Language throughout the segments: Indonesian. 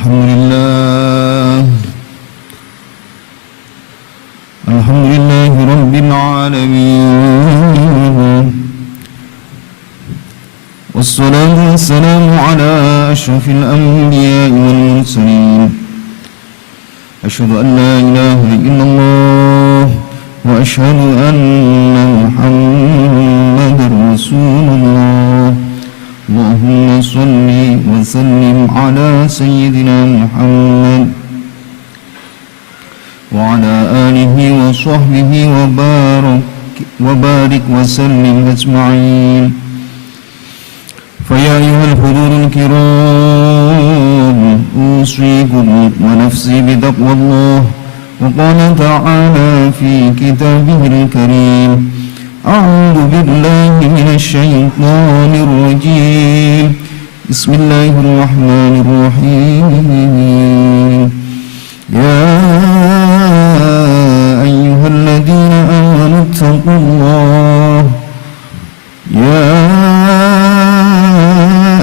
Alhamdulillah Alhamdulillahi Rabbil Alamin Wassalatu wassalamu ala ashrafil anbiya'i wal mursalin Asyhadu an la ilaha illallah wa asyhadu anna Muhammadar Rasulullah Allahumma salli wa sallim ala sayyidina Muhammad wa ala alihi wa sahbihi wa barik wa sallim ajma'in. Faya ayyuhal hudurul kiram usikum wa nafsi bitaqwallah wa qala ta'ala fi kitabihil karim A'udzu billahi minasy syaithanir rajim. Bismillahirrahmanirrahim. Ya ayyuhalladzina amanu taqullah. Ya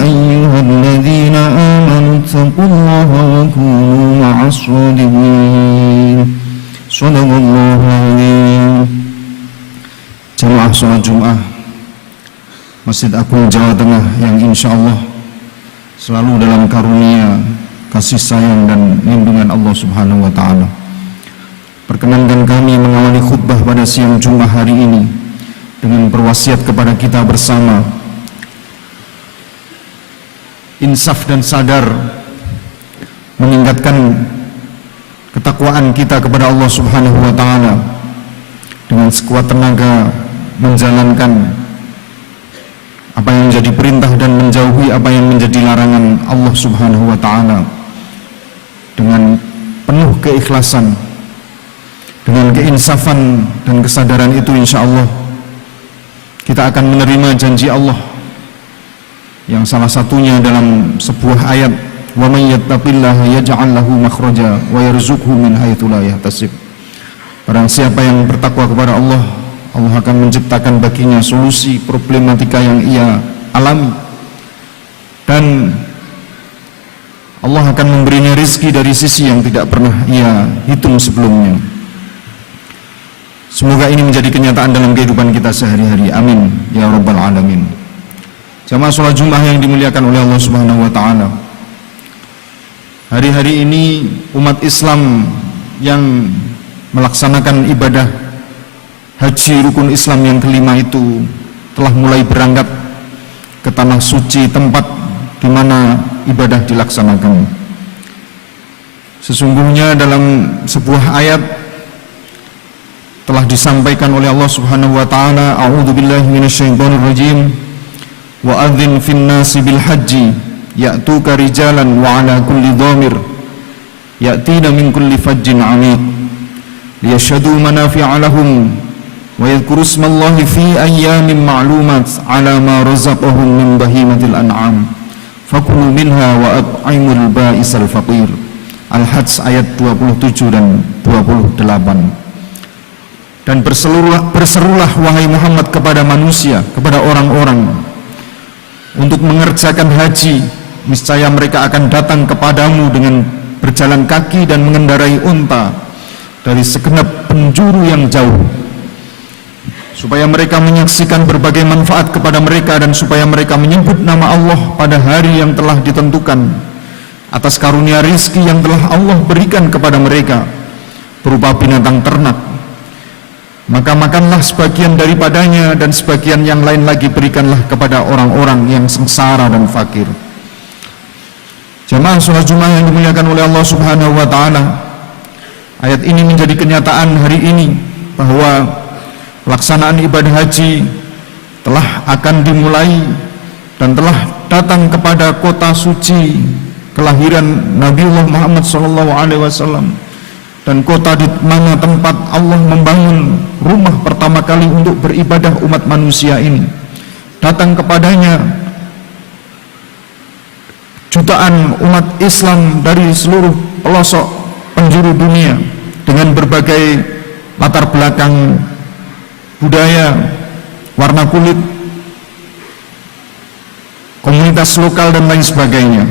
ayyuhalladzina amanu taqullaha wa kunu ma'as shadiqin. Shadaqallahu a'lam. Jamaah sholat Jum'ah Masjid Agung Jawa Tengah yang insya Allah selalu dalam karunia, kasih sayang dan lindungan Allah Subhanahu wa Ta'ala. Perkenankan kami mengawali khutbah pada siang Jum'ah hari ini dengan berwasiat kepada kita bersama, insaf dan sadar, meningkatkan ketakwaan kita kepada Allah Subhanahu wa Ta'ala dengan sekuat tenaga, menjalankan apa yang menjadi perintah dan menjauhi apa yang menjadi larangan Allah Subhanahu wa Ta'ala dengan penuh keikhlasan, dengan keinsafan dan kesadaran itu insya Allah kita akan menerima janji Allah yang salah satunya dalam sebuah ayat, wa may yattaqillaha yaj'al lahu makhraja wa yarzuqhu min haitsu la yahtasib. Barang siapa yang bertakwa kepada Allah, Allah akan menciptakan baginya solusi problematika yang ia alami, dan Allah akan memberinya rizki dari sisi yang tidak pernah ia hitung sebelumnya. Semoga ini menjadi kenyataan dalam kehidupan kita sehari-hari. Amin ya rabbal alamin. Jamaah sholat Jumat yang dimuliakan oleh Allah Subhanahu wa Ta'ala, hari-hari ini umat Islam yang melaksanakan ibadah haji rukun Islam yang kelima itu telah mulai berangkat ke tanah suci, tempat di mana ibadah dilaksanakan. Sesungguhnya dalam sebuah ayat telah disampaikan oleh Allah Subhanahu wa Ta'ala, a'udzu billahi minasyaitonir rajim, wa adzin fin nasi bil haji ya'tuka rijalan wa ala kulli dhamir ya'tina min kulli fajjin 'amiq liyashhadu manafi'a lahum wa yadhkuru ismallahi fi ayyamin ma'lumat 'ala ma razaqahum min bahimatil an'am fakulu minha wa at'imul ba'isal faqir. Al-Hajj ayat 27 dan 28. Dan berserulah wahai Muhammad kepada manusia, kepada orang-orang untuk mengerjakan haji, niscaya mereka akan datang kepadamu dengan berjalan kaki dan mengendarai unta dari segenap penjuru yang jauh, supaya mereka menyaksikan berbagai manfaat kepada mereka dan supaya mereka menyebut nama Allah pada hari yang telah ditentukan atas karunia rizki yang telah Allah berikan kepada mereka berupa binatang ternak. Maka makanlah sebagian daripadanya dan sebagian yang lain lagi berikanlah kepada orang-orang yang sengsara dan fakir. Jamaah sholat Jumat yang dimuliakan oleh Allah Subhanahu wa Ta'ala, ayat ini menjadi kenyataan hari ini bahwa pelaksanaan ibadah haji telah akan dimulai dan telah datang kepada kota suci kelahiran Nabiullah Muhammad SAW, dan kota di mana tempat Allah membangun rumah pertama kali untuk beribadah umat manusia ini. Datang kepadanya jutaan umat Islam dari seluruh pelosok penjuru dunia dengan berbagai latar belakang budaya, warna kulit, komunitas lokal dan lain sebagainya.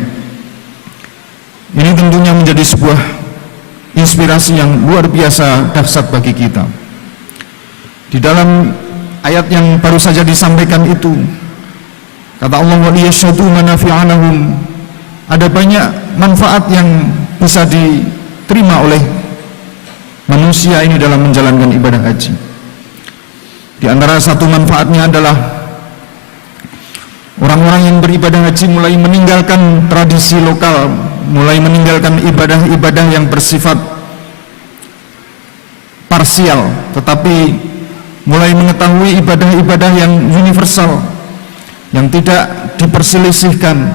Ini tentunya menjadi sebuah inspirasi yang luar biasa dahsyat bagi kita. Di dalam ayat yang baru saja disampaikan itu, kata Allah, wa liyashhadu manafi'a lahum, ada banyak manfaat yang bisa diterima oleh manusia ini dalam menjalankan ibadah haji. Di antara satu manfaatnya adalah orang-orang yang beribadah haji mulai meninggalkan tradisi lokal, mulai meninggalkan ibadah-ibadah yang bersifat parsial, tetapi mulai mengetahui ibadah-ibadah yang universal, yang tidak diperselisihkan,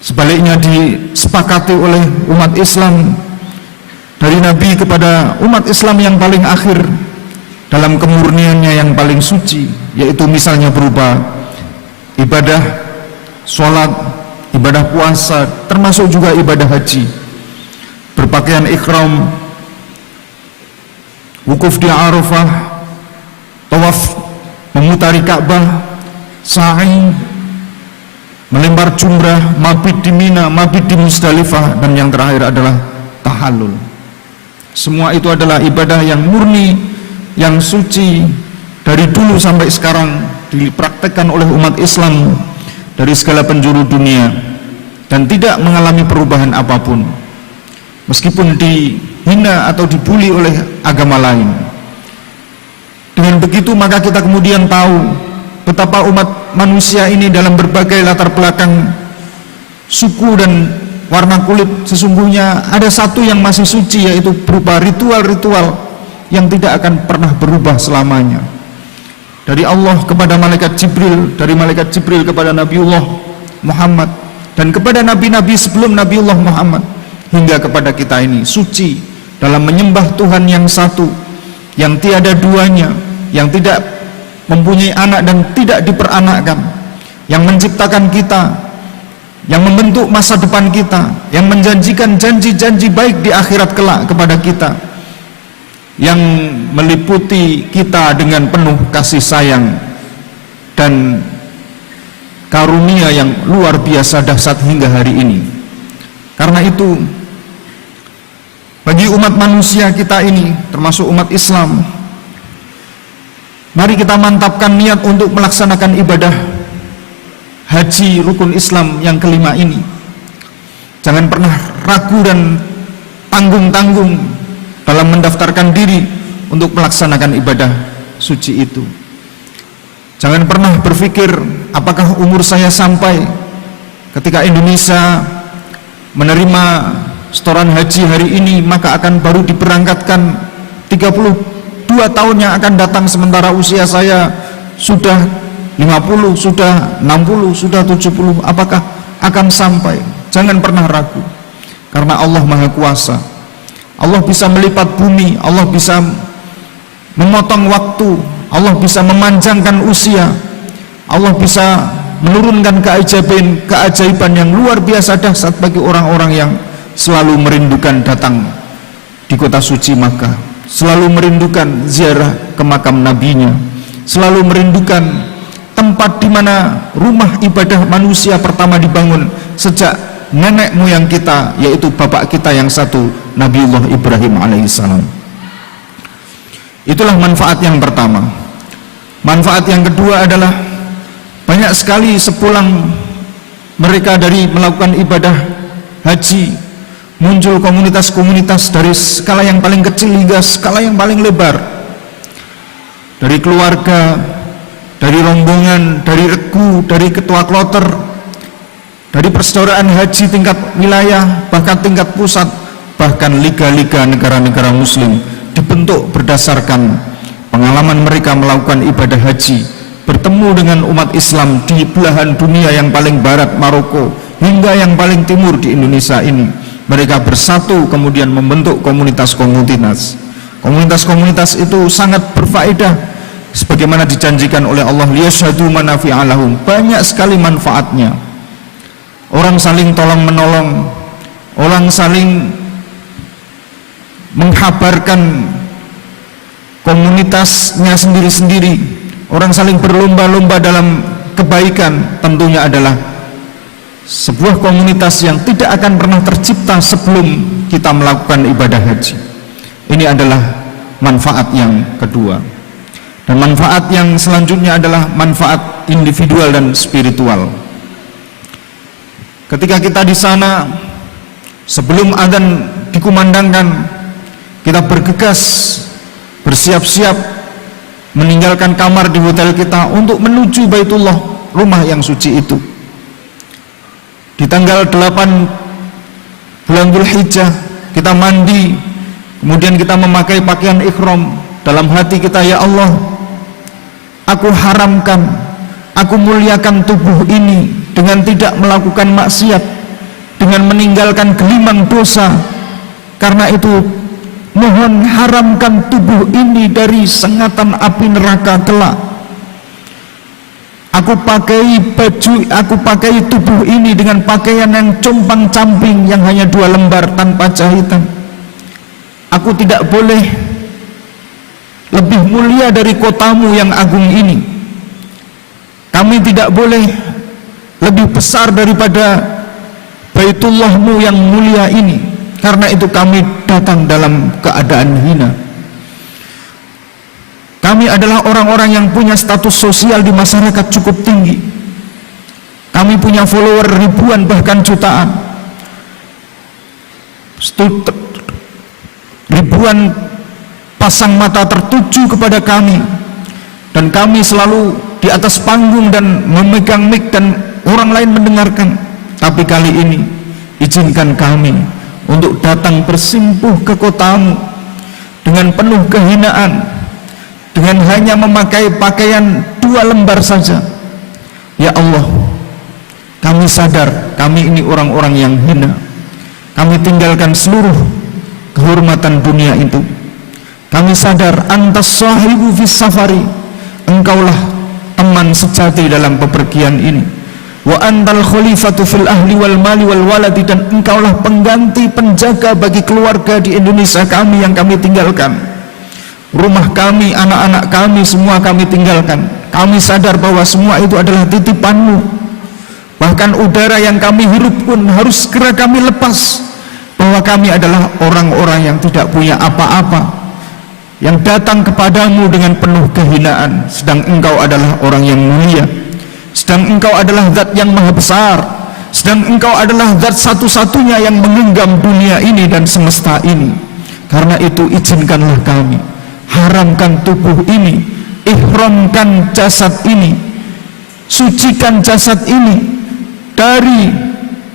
sebaliknya disepakati oleh umat Islam, dari Nabi kepada umat Islam yang paling akhir, dalam kemurniannya yang paling suci, yaitu misalnya berupa ibadah sholat, ibadah puasa, termasuk juga ibadah haji, berpakaian ihram, wukuf di Arafah, tawaf memutari Ka'bah, sa'i, melempar jumrah, mabit di Mina, mabit di Musdalifah, dan yang terakhir adalah tahallul. Semua itu adalah ibadah yang murni, yang suci, dari dulu sampai sekarang dipraktekkan oleh umat Islam dari segala penjuru dunia dan tidak mengalami perubahan apapun, meskipun dihina atau dibuli oleh agama lain. Dengan begitu maka kita kemudian tahu betapa umat manusia ini dalam berbagai latar belakang suku dan warna kulit sesungguhnya ada satu yang masih suci, yaitu berupa ritual-ritual yang tidak akan pernah berubah selamanya. Dari Allah kepada malaikat Jibril, dari malaikat Jibril kepada Nabiullah Muhammad, dan kepada nabi-nabi sebelum Nabiullah Muhammad, hingga kepada kita ini suci dalam menyembah Tuhan yang satu, yang tiada duanya, yang tidak mempunyai anak dan tidak diperanakkan, yang menciptakan kita, yang membentuk masa depan kita, yang menjanjikan janji-janji baik di akhirat kelak kepada kita, yang meliputi kita dengan penuh kasih sayang dan karunia yang luar biasa dahsyat hingga hari ini. Karena itu bagi umat manusia kita ini, termasuk umat Islam, mari kita mantapkan niat untuk melaksanakan ibadah haji rukun Islam yang kelima ini. Jangan pernah ragu dan tanggung-tanggung dalam mendaftarkan diri untuk melaksanakan ibadah suci itu. Jangan pernah berpikir apakah umur saya sampai ketika Indonesia menerima setoran haji hari ini maka akan baru diberangkatkan 32 tahun yang akan datang, sementara usia saya sudah 50, sudah 60, sudah 70, apakah akan sampai? Jangan pernah ragu, karena Allah Maha Kuasa. Allah bisa melipat bumi, Allah bisa memotong waktu, Allah bisa memanjangkan usia, Allah bisa menurunkan keajaiban yang luar biasa dahsyat bagi orang-orang yang selalu merindukan datang di kota suci Makkah, selalu merindukan ziarah ke makam nabinya, selalu merindukan tempat di mana rumah ibadah manusia pertama dibangun sejak nenek moyang kita, yaitu bapak kita yang satu, Nabiullah Ibrahim alaihissalam. Itulah manfaat yang pertama. Manfaat yang kedua adalah banyak sekali sepulang mereka dari melakukan ibadah haji, muncul komunitas-komunitas dari skala yang paling kecil hingga skala yang paling lebar, dari keluarga, dari rombongan, dari regu, dari ketua kloter, dari persaudaraan haji tingkat wilayah, bahkan tingkat pusat, bahkan liga-liga negara-negara muslim dibentuk berdasarkan pengalaman mereka melakukan ibadah haji, bertemu dengan umat Islam di belahan dunia yang paling barat Maroko hingga yang paling timur di Indonesia ini. Mereka bersatu kemudian membentuk komunitas-komunitas. Komunitas-komunitas itu sangat berfaedah sebagaimana dijanjikan oleh Allah, liyashhadu manafi'a lahum. Banyak sekali manfaatnya. Orang saling tolong menolong, orang saling menghabarkan komunitasnya sendiri-sendiri, orang saling berlomba-lomba dalam kebaikan, tentunya adalah sebuah komunitas yang tidak akan pernah tercipta sebelum kita melakukan ibadah haji. Ini adalah manfaat yang kedua. Dan manfaat yang selanjutnya adalah manfaat individual dan spiritual. Ketika kita di sana, sebelum adzan dikumandangkan, kita bergegas, bersiap-siap meninggalkan kamar di hotel kita untuk menuju Baitullah, rumah yang suci itu. Di tanggal 8 bulan Dzulhijjah kita mandi, kemudian kita memakai pakaian ihram. Dalam hati kita, ya Allah, aku haramkan, aku muliakan tubuh ini dengan tidak melakukan maksiat, dengan meninggalkan gelimang dosa. Karena itu mohon haramkan tubuh ini dari sengatan api neraka kelak. Aku pakai tubuh ini dengan pakaian yang compang-camping, yang hanya 2 lembar tanpa jahitan. Aku tidak boleh lebih mulia dari kotamu yang agung ini. Kami tidak boleh lebih besar daripada Baitullahmu yang mulia ini. Karena itu kami datang dalam keadaan hina. Kami adalah orang-orang yang punya status sosial di masyarakat cukup tinggi. Kami punya follower ribuan bahkan jutaan. Ribuan pasang mata tertuju kepada kami. Dan kami selalu di atas panggung dan memegang mic dan orang lain mendengarkan. Tapi kali ini izinkan kami untuk datang bersimpuh ke kotamu dengan penuh kehinaan, dengan hanya memakai pakaian 2 lembar saja. Ya Allah, kami sadar kami ini orang-orang yang hina. Kami tinggalkan seluruh kehormatan dunia itu. Kami sadar antas sahibu fis safari, engkaulah teman sejati dalam bepergian ini. Wa antal khalifatu fil ahli wal mali wal waladi, dan engkaulah pengganti penjaga bagi keluarga di Indonesia kami yang kami tinggalkan. Rumah kami, anak-anak kami, semua kami tinggalkan. Kami sadar bahwa semua itu adalah titipanmu. Bahkan udara yang kami hirup pun harus segera kami lepas. Bahwa kami adalah orang-orang yang tidak punya apa-apa, yang datang kepadamu dengan penuh kehinaan. Sedang engkau adalah orang yang mulia, sedang engkau adalah zat yang maha besar, sedang engkau adalah zat satu-satunya yang menggenggam dunia ini dan semesta ini. Karena itu izinkanlah kami, haramkan tubuh ini, ihramkan jasad ini, sucikan jasad ini dari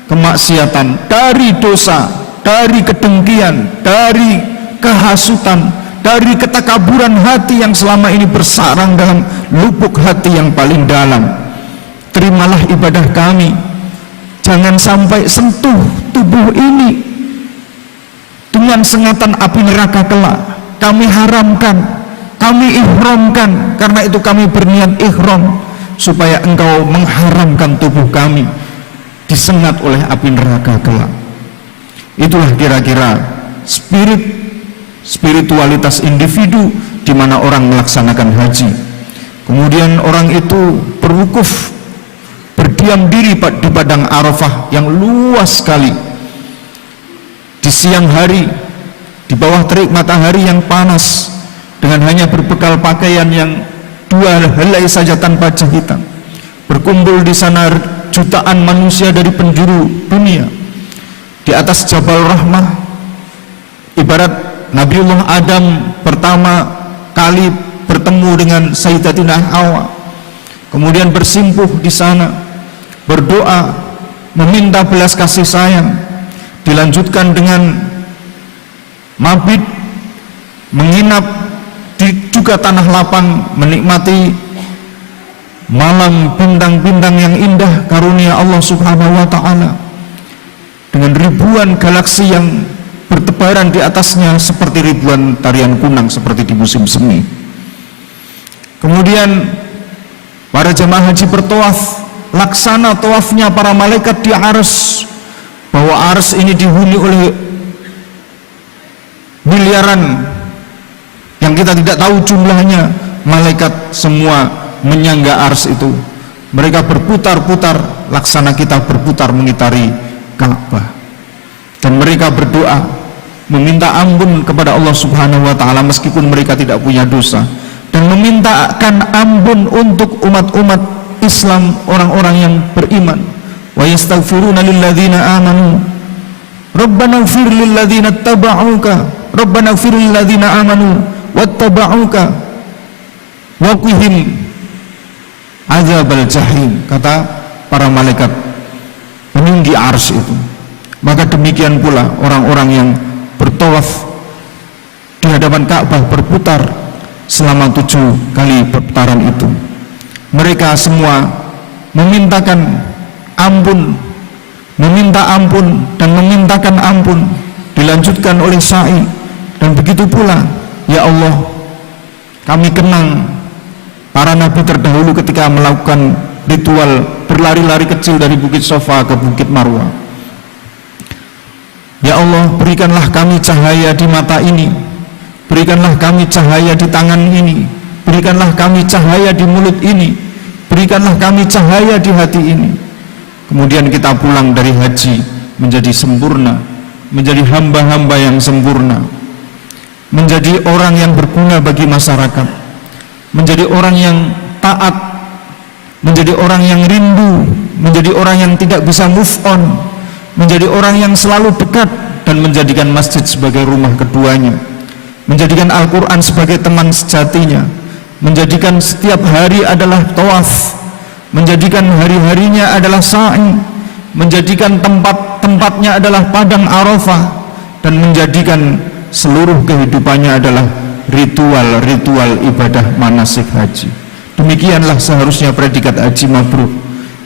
kemaksiatan, dari dosa, dari kedengkian, dari kehasutan, dari ketakaburan hati yang selama ini bersarang dalam lubuk hati yang paling dalam. Terimalah ibadah kami, jangan sampai sentuh tubuh ini dengan sengatan api neraka kelak. Kami haramkan, kami ihramkan. Karena itu kami berniat ihram, supaya engkau mengharamkan tubuh kami disengat oleh api neraka kelak. Itulah kira-kira spiritualitas individu di mana orang melaksanakan haji. Kemudian orang itu berwukuf, berdiam diri di padang Arafah yang luas sekali di siang hari, di bawah terik matahari yang panas, dengan hanya berbekal pakaian yang 2 helai saja tanpa jahitan. Berkumpul di sana jutaan manusia dari penjuru dunia di atas Jabal Rahmah, ibarat Nabiullah Adam pertama kali bertemu dengan Sayyidatina Hawa, kemudian bersimpuh di sana, berdoa, meminta belas kasih sayang. Dilanjutkan dengan mabit, menginap di juga tanah lapang, menikmati malam bintang-bintang yang indah karunia Allah Subhanahu wa ta'ala, dengan ribuan galaksi yang bertebaran di atasnya seperti ribuan tarian kunang seperti di musim semi. Kemudian para jemaah haji bertawaf, laksana tawafnya para malaikat di Arsy, bahwa Arsy ini dihuni oleh miliaran yang kita tidak tahu jumlahnya. Malaikat semua menyangga Arsy itu, Mereka berputar-putar laksana kita berputar mengitari Ka'bah. Dan mereka berdoa meminta ampun kepada Allah Subhanahu wa taala meskipun mereka tidak punya dosa, dan memintakan ampun untuk umat-umat Islam, orang-orang yang beriman. Wa yastaghfiruna lilladzina amanu Rabbana ighfir lilladzina ittaba'uka Rabbana ighfir lilladzina amanu wattaba'uka wa qihim azabal jahim, kata para malaikat peninggi arsy itu. Maka demikian pula orang-orang yang bertawaf di hadapan Ka'bah berputar selama 7 kali perputaran itu. Mereka semua memintakan ampun, meminta ampun dan memintakan ampun, dilanjutkan oleh sa'i. Dan begitu pula, ya Allah, kami kenang para nabi terdahulu ketika melakukan ritual berlari-lari kecil dari Bukit Sofa ke Bukit Marwah. Ya Allah, berikanlah kami cahaya di mata ini, berikanlah kami cahaya di tangan ini, berikanlah kami cahaya di mulut ini, berikanlah kami cahaya di hati ini. Kemudian kita pulang dari haji menjadi sempurna, menjadi hamba-hamba yang sempurna, menjadi orang yang berguna bagi masyarakat, menjadi orang yang taat, menjadi orang yang rindu, menjadi orang yang tidak bisa move on, menjadi orang yang selalu dekat, dan menjadikan masjid sebagai rumah keduanya, menjadikan Al-Quran sebagai teman sejatinya, menjadikan setiap hari adalah tawaf, menjadikan hari-harinya adalah sa'i, menjadikan tempat-tempatnya adalah padang Arafah, dan menjadikan seluruh kehidupannya adalah ritual-ritual ibadah manasik haji. Demikianlah seharusnya predikat haji mabrur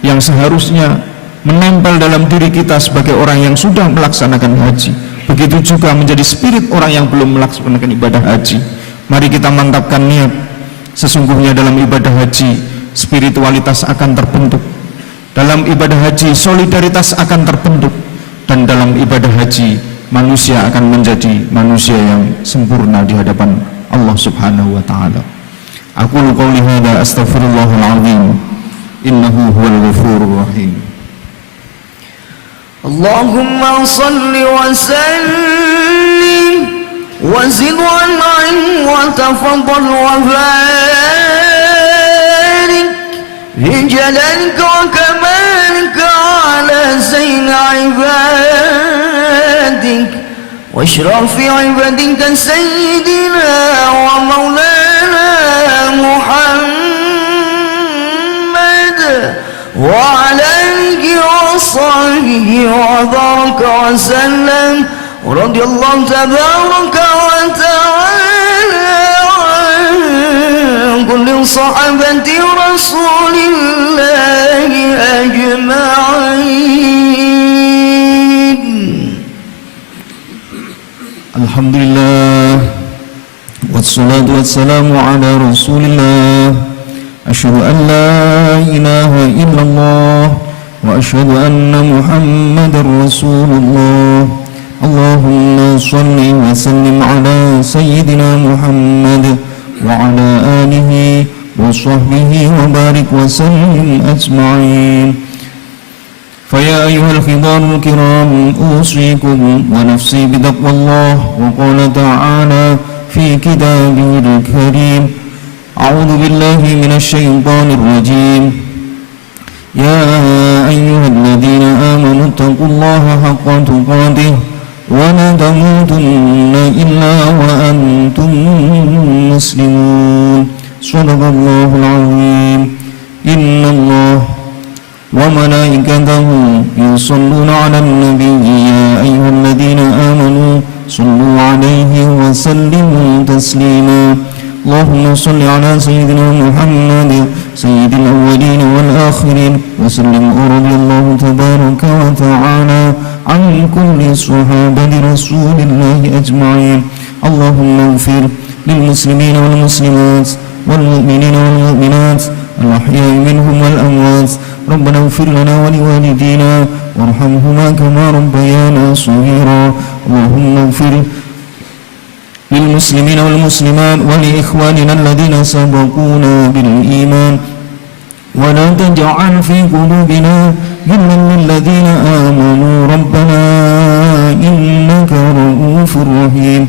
yang seharusnya menempel dalam diri kita sebagai orang yang sudah melaksanakan haji. Begitu juga menjadi spirit orang yang belum melaksanakan ibadah haji. Mari kita mantapkan niat. Sesungguhnya dalam ibadah haji spiritualitas akan terbentuk, dalam ibadah haji solidaritas akan terbentuk, dan dalam ibadah haji manusia akan menjadi manusia yang sempurna di hadapan Allah Subhanahu wa taala. Aqulu qouli hadza astaghfirullahal azim innahu huwal ghafurur rahim. Allahumma salli wa sallim wa zid wa an'im wa tafaddal wa barik bi jalalika wa kamalika ala sayyidina ibadik wa ashrafi ibadika sayyidina wa maulana Muhammad wa ala وصحبه وبارك وسلم ورضي الله تبارك وتعالى عن كل صحابة رسول الله أجمعين. Alhamdulillah wassalatu wassalamu ala rasulillah. Asyhadu an la ilaha illallah wa asyhadu anna Muhammadar Rasulullah. Allahumma shalli wa sallim ala sayyidina Muhammad wa ala alihi wa sahbihi wa barik wa sallim ajma'in. Faya ayyuhal khidharul kiram usikum wa nafsi bitaqwallah. Wa qala ta'ala fi kitabihil karim, a'udzu billahi minasy syaithanir rajim. يا أيها الذين آمنوا اتقوا الله حق تقاته ولا تموتن إلا وأنتم مسلمون. صدق الله العظيم. إن الله وملائكته يصلون على النبي يا أيها الذين آمنوا صلوا عليه وسلموا تسليما. اللهم صل على سيدنا محمد سيد الأولين والآخرين وسلم. ورضي الله تبارك وتعالى عن كل صحابة رسول الله أجمعين. اللهم اغفر للمسلمين والمسلمات والمؤمنين والمؤمنات الأحياء منهم والأموات. ربنا اغفر لنا ولوالدينا وارحمهما كما ربيانا صغيرا. اللهم اغفر للمسلمين والمسلمات ولإخواننا الذين سبقونا بالإيمان ولا تجعل في قلوبنا غلا للذين آمنوا ربنا إنك رؤوف رحيم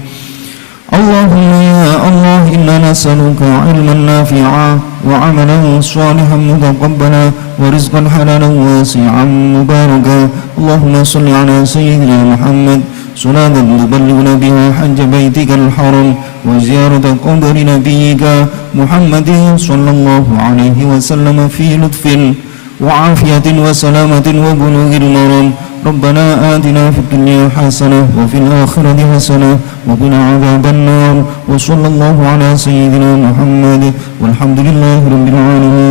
اللهم يا الله إنا نسألك علما نافعا وعملا صالحا متقبلا ورزقا حلالا واسعا مباركا اللهم صل على سيدنا محمد صلاة تبلغنا بها حج بيتك الحرم وزيارة قبر نبيك محمد صلى الله عليه وسلم في لطف وعافية وسلامة وبلوغ المرام ربنا آتنا في الدنيا حسنة وفي الآخرة حسنة وقنا عذاب النار وصلى الله على سيدنا محمد والحمد لله رب العالمين